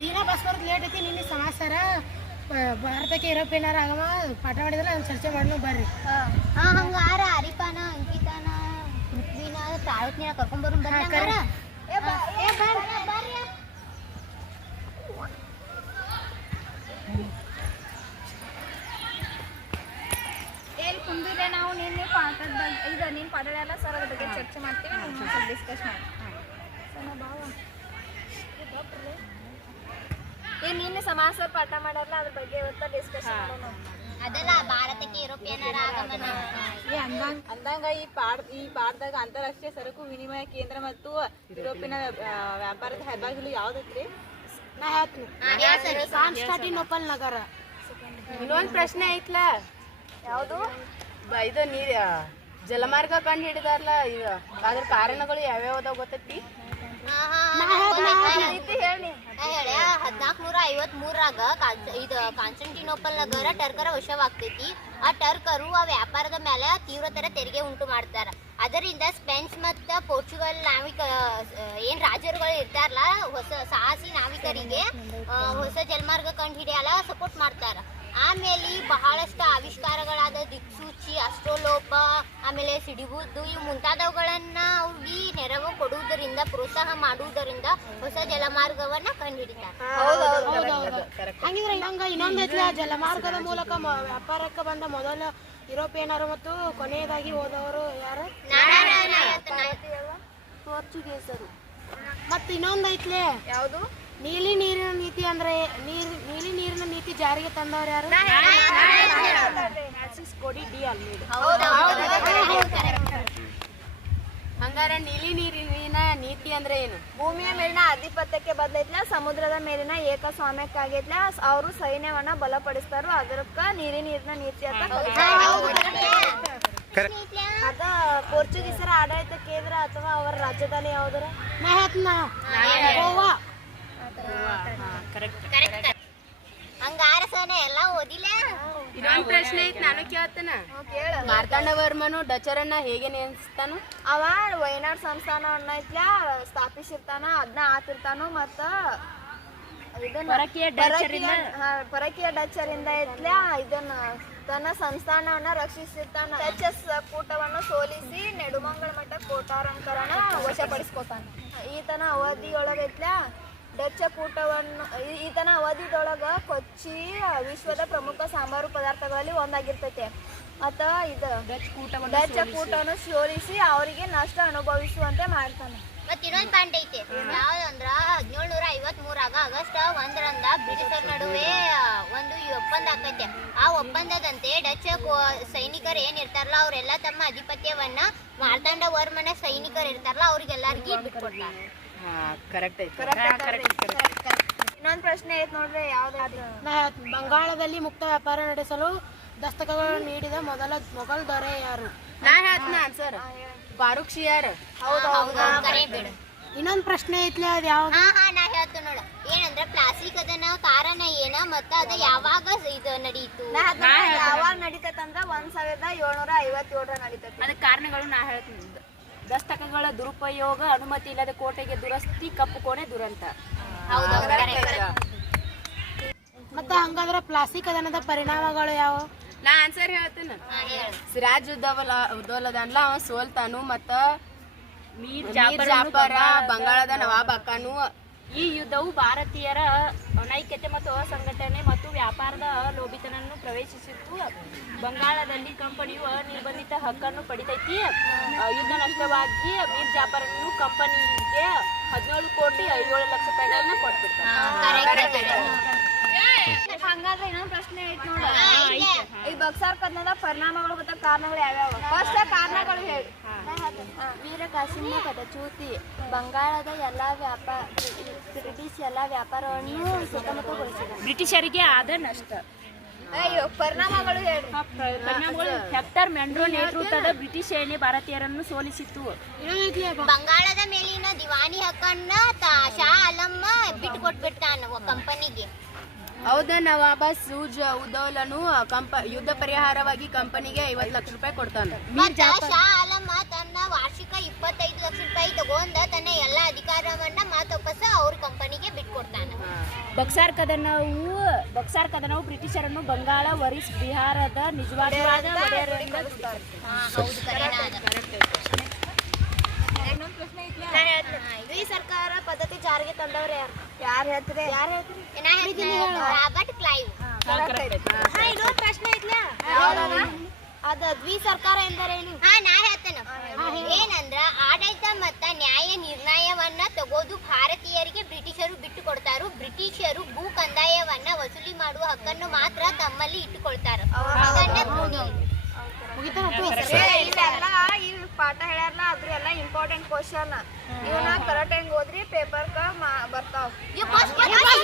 ದಿನ ಬಸ್ ಬರೋದು ಲೇಟ್ ಐತಿ ನಿನ್ನೆ ಸಮಾಚಾರ. ಭಾರತಕ್ಕೆ ಯುರೋಪಿಯನರ ಆಗಮ ಪಾಠ ಮಾಡಿದ್ರೆ ನಾನು ಚರ್ಚೆ ಮಾಡೋಣ ಬರ್ರಿ. ಹಾ ಹಂಗಾರ ಹರಿಪಾನ ಅಂಕಿತಾನ ಪೃಥ್ವಿನ ತಾಳತ್ನಿನ ಕರ್ಕೊಂಬರು ಹಾ, ಕರೆ. ಎಲ್ಲಿ ಕುಂದಿದೆ ನಾವು ನಿನ್ನೆ ಪಾಠದ ಬಗ್ಗೆ ಇದು ನಿನ್ನ ಪಾಠದೆಲ್ಲ ಸರ್ ಅದ್ರ ಬಗ್ಗೆ ಚರ್ಚೆ ಮಾಡ್ತೀವಿ ನಾವು ಸ್ವಲ್ಪ ಡಿಸ್ಕಸ್ ಮಾಡಿ ಸಣ್ಣ ಬಾವ ಏ ನಿನ್ನೆ ಸಮಾಸ ಪಾಠ ಮಾಡಲ್ಲ ಅದ್ರ ಬಗ್ಗೆ ಇವತ್ತು ಡಿಸ್ಕಷನ್ ಮಾಡೋಣ ಅದಲ್ಲ ಭಾರತಕ್ಕೆ ಯುರೋಪಿಯನರ ಆಗಮನ ಅಂದಂಗ ಈ ಪಾಡ್ ಈ ಪಾಡ್ದಾಗ ಅಂತಾರಾಷ್ಟ್ರೀಯ ಸರಕು ವಿನಿಮಯ ಕೇಂದ್ರ ಮತ್ತು ಯುರೋಪಿನ ವ್ಯಾಪಾರದ ಹೆಬ್ಬಾಗಿಲು ಯಾವ್ದೈತ್ರಿ? ನಾ ಹೇಳ್ತೀನಿ. ಕಾನ್ಸ್ಟಾಂಟಿನೋಪಲ್ ನಗರ. ಇನ್ನೊಂದ್ ಪ್ರಶ್ನೆ ಐತ್ಲ? ಯಾವುದು? ಇದು ನೀರ್ ಜಲಮಾರ್ಗ ಕಂಡು ಹಿಡಿದಾರಲ್ಲ ಈಗ ಅದ್ರ ಕಾರಣಗಳು ಯಾವ್ಯಾವ ಅದಾವ ಗೊತ್ತೈತಿ? ಹೇಳಿ. ಹೇಳ ಹದಿನಾಲ್ಕು ನೂರ ಐವತ್ ಮೂರಾಗ ಇದು ಕಾನ್ಸ್ಟಂಟಿನೋಪಲ್ ನಗರ ಟರ್ಕರ ವಶವಾಗ್ತೈತಿ. ಆ ಟರ್ಕರು ಆ ವ್ಯಾಪಾರದ ಮೇಲೆ ತೀವ್ರತರ ತೆರಿಗೆ ಉಂಟು ಮಾಡ್ತಾರ. ಅದರಿಂದ ಸ್ಪೆನ್ಸ್ ಮತ್ತ ಪೋರ್ಚುಗಲ್ ನಾವಿಕ ಏನ್ ರಾಜರುಗಳು ಇರ್ತಾರಲ್ಲ ಹೊಸ ಸಾಹಸಿ ನಾವಿಕರಿಗೆ ಹೊಸ ಜಲಮಾರ್ಗ ಕಂಡು ಹಿಡಿಯಲ್ಲ ಸಪೋರ್ಟ್ ಮಾಡ್ತಾರ. ಆಮೇಲೆ ಬಹಳಷ್ಟು ಆವಿಷ್ಕಾರಗಳಾದ ದಿಕ್ಸೂಚಿ ಅಷ್ಟೋಲೋಪ ಆಮೇಲೆ ಸಿಡಿಬುದ್ದು ಈ ಮುಂತಾದವುಗಳನ್ನ ಅವ್ರಿಗೆ ನೆರವು ಕೊಡುವುದರಿಂದ ಪ್ರೋತ್ಸಾಹ ಮಾಡುವುದರಿಂದ ಹೊಸ ಜಲಮಾರ್ಗವನ್ನ ಕಂಡುಹಿಡಿತಾರೆ. ಹಂಗಿದ್ರೆ ಇನ್ನೊಂದು ಜಲಮಾರ್ಗದ ಮೂಲಕ ವ್ಯಾಪಾರಕ್ಕೆ ಬಂದ ಮೊದಲ ಯುರೋಪಿಯನರು ಮತ್ತು ಕೊನೆಯದಾಗಿ ಹೋದವರು ಯಾರು? ಪೋರ್ಚುಗೀಸರು. ಮತ್ತೆ ಇನ್ನೊಂದೈತ್ಲೇ ಯಾವುದು? ನೀಲಿ ನೀರಿನ ನೀತಿ ಅಂದ್ರೆ ನೀರ್ ನೀಲಿ ನೀರಿನ ನೀತಿ ಜಾರಿಗೆ ತಂದವರು ಯಾರು? ಕೊಡಿ ಡಿ ಅಲ್ಲಿ ಹಂಗಾರ ನೀಲಿ ನೀರಿನ ನೀತಿ ಅಂದ್ರೆ ಏನು? ಭೂಮಿಯ ಮೇಲಿನ ಆಧಿಪತ್ಯಕ್ಕೆ ಬದಲೈತ್ಲ ಸಮುದ್ರದ ಮೇಲಿನ ಏಕಸ್ವಾಮ್ಯಕ್ಕಾಗೈತ್ಲ ಅವರು ಸೈನ್ಯವನ್ನ ಬಲಪಡಿಸ್ತಾರು ಅದಕ್ಕ ನೀರಿ ನೀರಿನ ನೀತಿ ಅಂತ ಅದ ಪೋರ್ಚುಗೀಸರ ಆಡಳಿತ ಕೇಂದ್ರ ಅಥವಾ ಅವರ ರಾಜಧಾನಿ ಯಾವ್ದಾರ? ಗೋವಾ ಹಂಗಾರ ಸನ ಎಲ್ಲ ಓದಿಲ್ಲ ಇನ್ನೊಂದ್ ಪ್ರಶ್ನೆ ಐತಿ ನಾನು ಕೇಳ್ತೇನ ಮಾರ್ತಾಂಡ ವರ್ಮನು ಡಚರನ್ನ ಹೇಗೆ ನೇಮಿಸ್ತಾನು ಅವ ವಯನಾಡ್ ಸಂಸ್ಥಾನ ಐತ್ಲ ಸ್ಥಾಪಿಸಿರ್ತಾನ ಅದನ್ನ ಆತಿರ್ತಾನ ಮತ್ತ ಪರಕೀಯ ಡಚರಿಂದ ಐತ್ಲ ಇದನ್ನ ತನ್ನ ಸಂಸ್ಥಾನವನ್ನ ರಕ್ಷಿಸಿರ್ತಾನ. ಡಚಸ್ ಕೂಟವನ್ನು ಸೋಲಿಸಿ ನೆಡುಮಂಗಳ ಮಠ ಕೋಟಾರಂಕರನ ವಶಪಡಿಸ್ಕೊತಾನ. ಈತನ ಅವಧಿಯೊಳಗೈತ್ಲ ಡಚ್ಚ ಕೂಟವನ್ನು ಈತನ ಅವಧಿದೊಳಗ ಕೊಚ್ಚಿ ವಿಶ್ವದ ಪ್ರಮುಖ ಸಾಂಬಾರು ಪದಾರ್ಥಗಳಲ್ಲಿ ಒಂದಾಗಿರ್ತೈತೆ. ಮತ್ತ ಇದು ಡಚ್ ಕೂಟವನ್ನು ಡಚ್ಚ ಕೂಟವನ್ನು ಸೋಲಿಸಿ ಅವರಿಗೆ ನಷ್ಟ ಅನುಭವಿಸುವಂತೆ ಮಾಡ್ತಾನೆ. ಮತ್ತ ಇನ್ನೊಂದು ಪಾಯಿಂಟ್ ಐತೆ. ಯಾವ್ದಂದ್ರ ಹದಿನೇಳು ನೂರ ಐವತ್ ಮೂರಾಗ ಆಗಸ್ಟ್ ಒಂದರಂದ ಬ್ರಿಟಿಷರ ನಡುವೆ ಒಂದು ಈ ಒಪ್ಪಂದ ಆಕೈತೆ. ಆ ಒಪ್ಪಂದದಂತೆ ಡಚ್ ಕೋ- ಸೈನಿಕರು ಏನ್ ಇರ್ತಾರಲ್ಲ ಅವರೆಲ್ಲ ತಮ್ಮ ಅಧಿಪತ್ಯವನ್ನ ಮಾರ್ತಾಂಡ ವರ್ಮನ ಸೈನಿಕರು ಇರ್ತಾರಲ್ಲ ಅವ್ರಿಗೆಲ್ಲರಿಗೂ ಬಿಟ್ಕೊಡ್ತಾರೆ. ಕರೆಕ್ಟ್ ಐತಿ ಇನ್ನೊಂದ್ ಪ್ರಶ್ನೆ ಐತ್ ನೋಡ್ರಿ ಯಾವ್ದಾದ್ರು ನಾ ಹೇಳ್ತೀನಿ ಬಂಗಾಳದಲ್ಲಿ ಮುಕ್ತ ವ್ಯಾಪಾರ ನಡೆಸಲು ದಸ್ತಕಗಳನ್ನು ನೀಡಿದ ಮೊದಲ ಮೊಘಲ್ ದೊರೆ ಯಾರು? ನಾ ಹೇಳ್ತೀನಿ ಆನ್ಸರ್ ಫಾರೂಕ್ ಶಿಯಾರ್ ಹೌದು ಕರೆ ಬಿಡು ಇನ್ನೊಂದು ಪ್ರಶ್ನೆ ಐತ್ಲೆ ಅದು ಯಾವ ಹಾ ಹಾ ನಾ ಹೇಳ್ತೀನಿ ನೋಡ. ಏನಂದ್ರ ಪ್ಲಾಸ್ಟಿಕ್ ಅದನ್ನ ಕಾರಣ ಏನ ಮತ್ತ ಅದ ಯಾವಾಗ ಇದು ನಡೀತು? ಯಾವಾಗ ನಡೀತೈತಂದ್ರ ಒಂದ್ ಸಾವಿರದ ಏಳ್ನೂರ ಐವತ್ತೇಳರ ನಡೀತೈತಿ. ಅದಕ್ಕೆ ಕಾರಣಗಳು ನಾ ಹೇಳ್ತೀನಿ ದಸ್ತಕಗಳ ದುರುಪಯೋಗ ಅನುಮತಿ ಇಲ್ಲದ ಕೋಟೆಗೆ ದುರಸ್ತಿ ಕಪ್ಪು ಕೋಣೆ ದುರಂತ. ಮತ್ತ ಹಂಗಂದ್ರ ಮತ್ತೆ ಹಂಗಂದ್ರೆ ಪ್ಲಾಸ್ಟಿಕ್ ಅದನ್ನದ ಪರಿಣಾಮಗಳು ಯಾವ? ನಾ ಆನ್ಸರ್ ಹೇಳ್ತೇನೆ. ಹಾ ಹೇಳು. ಸಿರಾಜ್ ಉದ್ದವಲ ಉದ್ದೋಲದನ್ಲ ಅವ ಸೋಲ್ತಾನು ಮತ್ತ ಮೀರ್ ಜಾಫರ ಬಂಗಾಳದ ನವಾಬ್ ಅಕ್ಕಾನು ಈ ಯುದ್ಧವು ಭಾರತೀಯರ ಅನೈಕ್ಯತೆ ಮತ್ತು ಅಸಂಘಟನೆ ಮತ್ತು ವ್ಯಾಪಾರದ ಲೋಭಿತನನ್ನು ಪ್ರವೇಶಿಸಿತ್ತು. ಬಂಗಾಳದಲ್ಲಿ ಕಂಪನಿಯು ಅನಿರ್ಬಂಧಿತ ಹಕ್ಕನ್ನು ಪಡಿತೈತಿ. ಯುದ್ಧ ನಷ್ಟವಾಗಿ ಮೀರ್ ಜಾಫರನ್ನು ಕಂಪನಿಗೆ ಹದಿನೇಳು ಕೋಟಿ ಐದೇಳು ಲಕ್ಷ ರೂಪಾಯಿಗಳನ್ನ ಕೊಟ್ಬಿಡ್ತಾರೆ. ಇನ್ನೊಂದ್ ಪ್ರಶ್ನೆ ಐತಿ ನೋಡ. ಈ ಬಕ್ಸಾರ್ ಕದನದ ಪರಿಣಾಮಗಳು ಮತ್ತು ಕಾರಣಗಳು ಯಾವ್ಯಾವ? ಫಸ್ಟ್ ಕಾರಣಗಳು ಹೇಳಿ. ವೀರ ಕಾಸಿನ ಕದಚೂತಿ ಬಂಗಾಳದ ಎಲ್ಲ ವ್ಯಾಪಾರ ಬ್ರಿಟಿಷ್ ಎಲ್ಲ ವ್ಯಾಪಾರವನ್ನು ಸುತ್ತಮುತ್ತಗೊಳಿಸಿದ. ಬ್ರಿಟಿಷರಿಗೆ ಆದ ನಷ್ಟ. ಅಯ್ಯೋ ಪರಿಣಾಮಗಳು ಹೇಳಿ. ಪರಿಣಾಮಗಳು ಹೆಕ್ಟರ್ ಮೆಂಡ್ರೋ ನೇತೃತ್ವದ ಬ್ರಿಟಿಷ್ ಸೇನೆ ಭಾರತೀಯರನ್ನು ಸೋಲಿಸಿತ್ತು. ಬಂಗಾಳದ ಮೇಲಿನ ದಿವಾನಿ ಹಕ್ಕನ್ನ ತ- ಶಾ ಅಲಮ್ಮ ಬಿಟ್ಟು ಕೊಟ್ಬಿಡ್ತಾನ ಕಂಪನಿಗೆ ಹೌದ? ನವಾಬ ಸೂಜ್ ಉದೌಲನು ಕಂಪ ಯುದ್ಧ ಪರಿಹಾರವಾಗಿ ಕಂಪನಿಗೆ ಐವತ್ತು ಲಕ್ಷ ರೂಪಾಯಿ ಕೊಡ್ತಾನೆ. ಮತ್ತ ಶಾ ತನ್ನ ತನ್ನ ವಾರ್ಷಿಕ ಇಪ್ಪತ್ತೈದು ಲಕ್ಷ ರೂಪಾಯಿ ತಗೊಂಡ ತನ್ನ ಎಲ್ಲಾ ಅಧಿಕಾರವನ್ನ ಮಾತೊಪ್ಪಸ ಅವ್ರ ಕಂಪನಿಗೆ ಬಿಟ್ಕೊಡ್ತಾನ ಬಕ್ಸಾರ್ ಕದನವು ಬಕ್ಸಾರ್ ಕದನವು ಬ್ರಿಟಿಷರನ್ನು ಬಂಗಾಳ ಒರಿಸ್ ಬಿಹಾರದ ನಿಜವಾದ ಒಡೆಯರಿಂದ ಹೌದು ಕರೆನ ಅದ. ಈ ಸರ್ಕಾರ ಪದ್ಧತಿ ಜಾರಿಗೆ ತಂದವ್ರು ಯಾರು? ಯಾರು ಹೇಳ್ತಾರೆ ಯಾರು ಹೇಳ್ತಾರೆ ನಾ ಹೇಳ್ತೀನಿ, ರಾಬರ್ಟ್ ಕ್ಲೈವ್ ಇನ್ನೊಂದು ಪ್ರಶ್ನೆ ಐತ್ಲಾ ಅದ ದ್ವಿ ಸರ್ಕಾರ ಎಂದರೇನು ಹಾ ನಾ ಹೇಳ್ತೇನೆ. ಏನಂದ್ರ ಆಡಳಿತ ಮತ್ತ ನ್ಯಾಯ ನಿರ್ಣಯವನ್ನ ತಗೋದು ಭಾರತೀಯರಿಗೆ ಬ್ರಿಟಿಷರು ಬಿಟ್ಟು ಕೊಡ್ತಾರು. ಬ್ರಿಟಿಷರು ಭೂ ಕಂದಾಯವನ್ನ ವಸೂಲಿ ಮಾಡುವ ಹಕ್ಕನ್ನು ಮಾತ್ರ ತಮ್ಮಲ್ಲಿ ಇಟ್ಟುಕೊಳ್ತಾರ. ಪಾಠ ಹೇಳ್ಯಾರ ಅದ್ರ ಎಲ್ಲ ಇಂಪಾರ್ಟೆಂಟ್ ಕ್ವಶನ್ ಇವನ್ನ ಕರೆಕ್ಟ್ ಹೆಂಗ್ ಓದ್ರಿ E eu posso cortar.